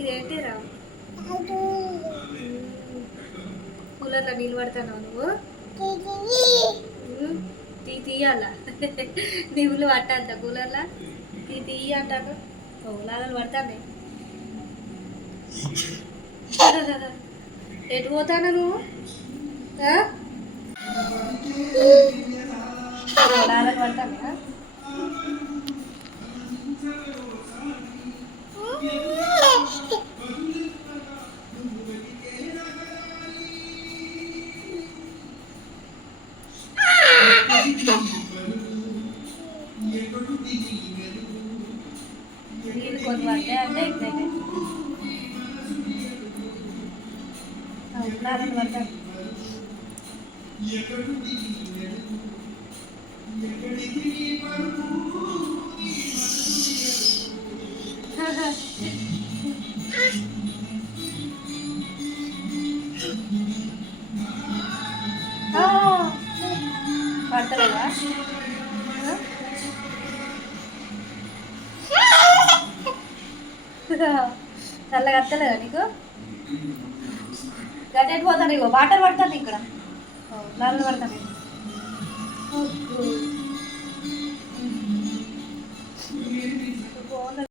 ఇదేంటి రా? కూలర్లో నీళ్ళు పడతావు నువ్వు? తీయాలా? నీళ్ళు పట్టంత కూలర్లా తీయ అంటాను. లాగలు పడతానే. ఎటు పోతానా నువ్వు? లాగలు పడతానా? నీళ్ళు కొన్ని పడ్డాయి అంటే ఇక్కడైతే లాగలు పడతాను. పడతలేదా? చల్లగా వస్తలేదా నీకు? గట్టెట్టు పోతాను. ఇగో వాటర్ పడతాను ఇక్కడ. లాగలు పడతాను.